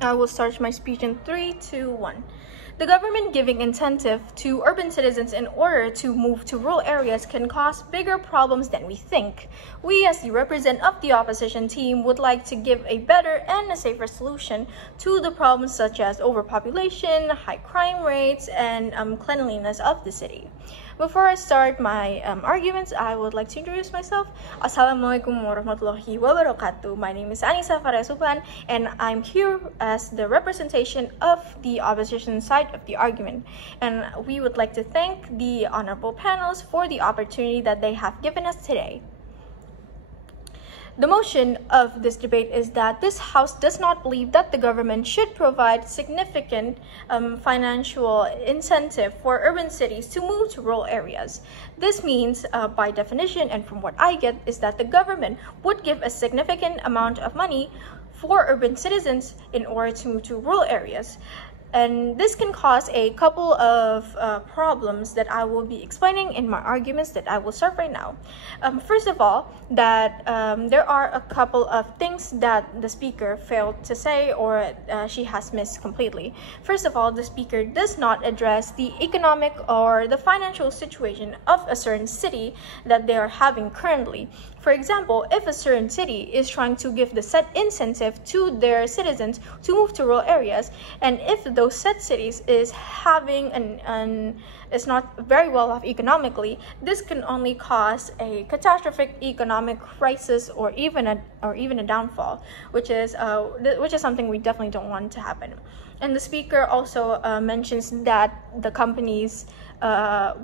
I will start my speech in 3, 2, 1. The government giving incentive to urban citizens in order to move to rural areas can cause bigger problems than we think. We, as the representative of the opposition team, would like to give a better and a safer solution to the problems such as overpopulation, high crime rates, and cleanliness of the city. Before I start my arguments, I would like to introduce myself. Assalamualaikum warahmatullahi wabarakatuh. My name is Annisa Fahriyah Subhan, and I'm here as the representation of the opposition side of the argument. And we would like to thank the honorable panels for the opportunity that they have given us today. The motion of this debate is that this House does not believe that the government should provide significant financial incentive for urban cities to move to rural areas. This means, by definition, and from what I get, is that the government would give a significant amount of money for urban citizens in order to move to rural areas. And this can cause a couple of problems that I will be explaining in my arguments that I will start right now. First of all, that there are a couple of things that the speaker failed to say or she has missed completely. First of all, the speaker does not address the economic or the financial situation of a certain city that they are having currently. For example, if a certain city is trying to give the set incentive to their citizens to move to rural areas, and if those set cities is having is not very well off economically, this can only cause a catastrophic economic crisis or even a downfall, which is something we definitely don't want to happen. And the speaker also mentions that the companies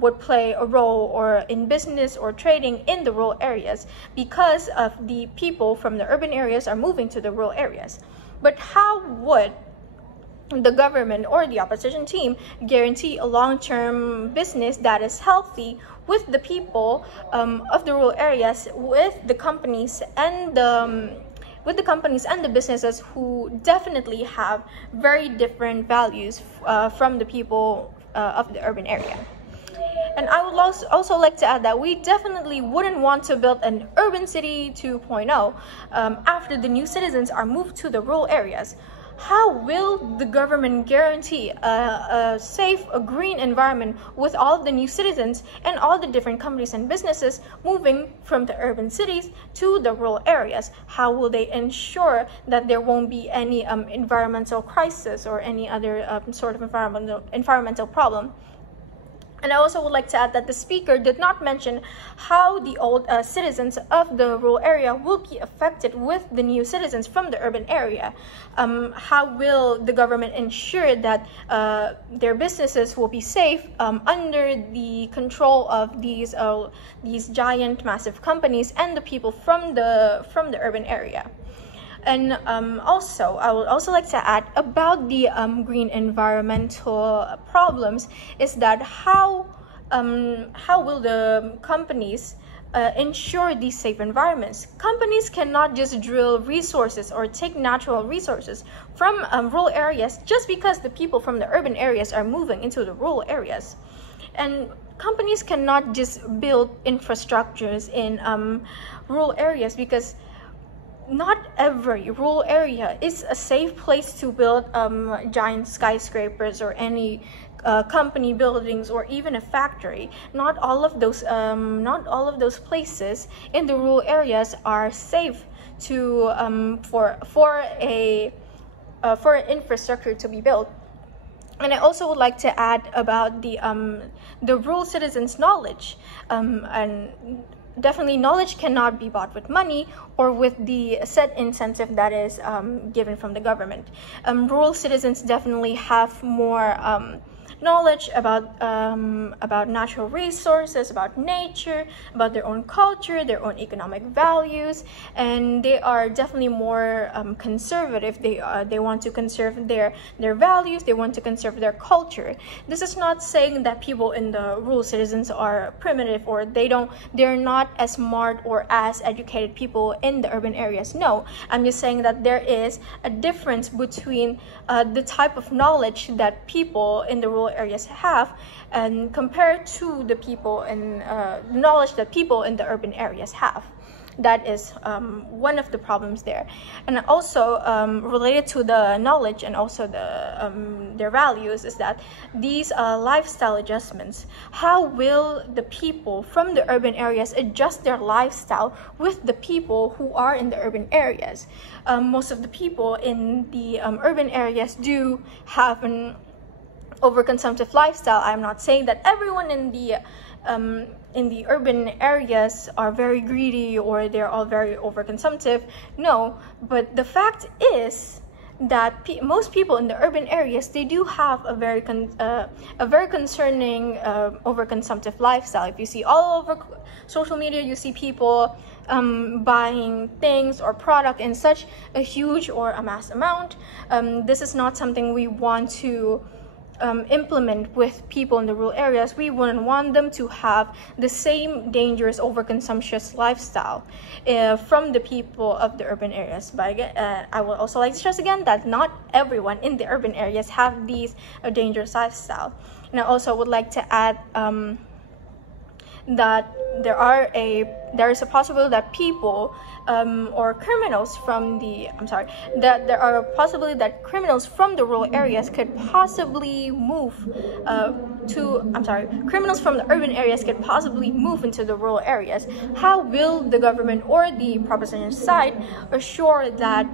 would play a role or in business or trading in the rural areas because of the people from the urban areas are moving to the rural areas. But how would the government or the opposition team guarantee a long-term business that is healthy with the people of the rural areas, with the companies and the businesses who definitely have very different values from the people of the urban area? And I would also like to add that we definitely wouldn't want to build an urban city 2.0 after the new citizens are moved to the rural areas. How will the government guarantee a safe, a green environment with all of the new citizens and all the different companies and businesses moving from the urban cities to the rural areas? How will they ensure that there won't be any environmental crisis or any other sort of environmental problem? And I also would like to add that the speaker did not mention how the old citizens of the rural area will be affected with the new citizens from the urban area. How will the government ensure that their businesses will be safe under the control of these giant, massive companies and the people from the urban area? And also, I would also like to add about the green environmental problems is that how will the companies ensure these safe environments? Companies cannot just drill resources or take natural resources from rural areas just because the people from the urban areas are moving into the rural areas. And companies cannot just build infrastructures in rural areas because not every rural area is a safe place to build giant skyscrapers or any company buildings or even a factory. Not all of those places in the rural areas are safe to for an infrastructure to be built. And I also would like to add about the rural citizens' knowledge and definitely knowledge cannot be bought with money or with the set incentive that is given from the government. Rural citizens definitely have more knowledge about natural resources, about nature, about their own culture, their own economic values, and they are definitely more conservative. They want to conserve their values. They want to conserve their culture. This is not saying that people in the rural citizens are primitive or they're not as smart or as educated people in the urban areas. No, I'm just saying that there is a difference between the type of knowledge that people in the rural areas have and compared to the people and knowledge that people in the urban areas have. That is one of the problems there. And also related to the knowledge and also their values is that these lifestyle adjustments, how will the people from the urban areas adjust their lifestyle with the people who are in the urban areas? Most of the people in the urban areas do have an overconsumptive lifestyle. I'm not saying that everyone in the urban areas are very greedy or they're all very overconsumptive. No, but the fact is that most people in the urban areas, they do have a very concerning overconsumptive lifestyle. If you see all over social media, you see people buying things or product in such a huge or a mass amount. This is not something we want to implement with people in the rural areas. We wouldn't want them to have the same dangerous overconsumption lifestyle from the people of the urban areas. But again, I would also like to stress again that not everyone in the urban areas have these dangerous lifestyle. And I also would like to add that there is a possibility that people or criminals from the criminals from the rural areas could possibly move criminals from the urban areas could possibly move into the rural areas. How will the government or the proposition side assure that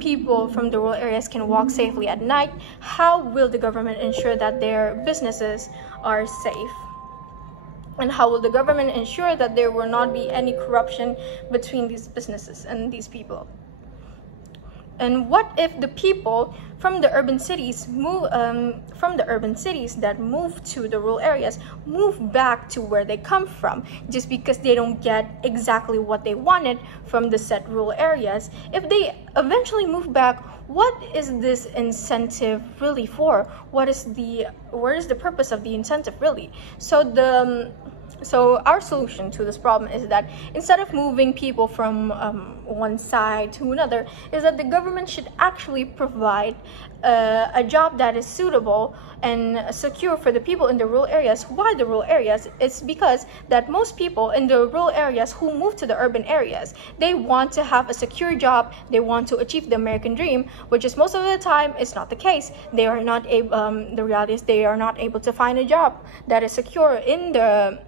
people from the rural areas can walk safely at night? How will the government ensure that their businesses are safe? And how will the government ensure that there will not be any corruption between these businesses and these people? And what if the people from the urban cities that move to the rural areas move back to where they come from just because they don't get exactly what they wanted from the said rural areas? If they eventually move back, what is this incentive really for? Where is the purpose of the incentive really? So our solution to this problem is that instead of moving people from one side to another, is that the government should actually provide a job that is suitable and secure for the people in the rural areas. Why the rural areas? It's because that most people in the rural areas who move to the urban areas, they want to have a secure job. They want to achieve the American dream, which is most of the time it's not the case. They are not able. The reality is they are not able to find a job that is secure in the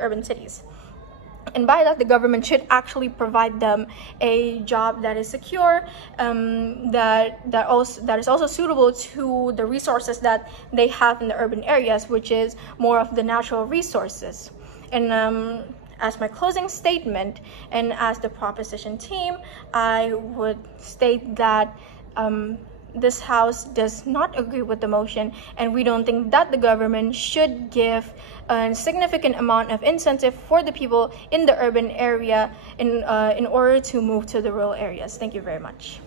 urban cities. And by that, the government should actually provide them a job that is secure, that is also suitable to the resources that they have in the urban areas, which is more of the natural resources. And as my closing statement, and as the proposition team, I would state that this House does not agree with the motion, and we don't think that the government should give a significant amount of incentive for the people in the urban area in order to move to the rural areas. Thank you very much.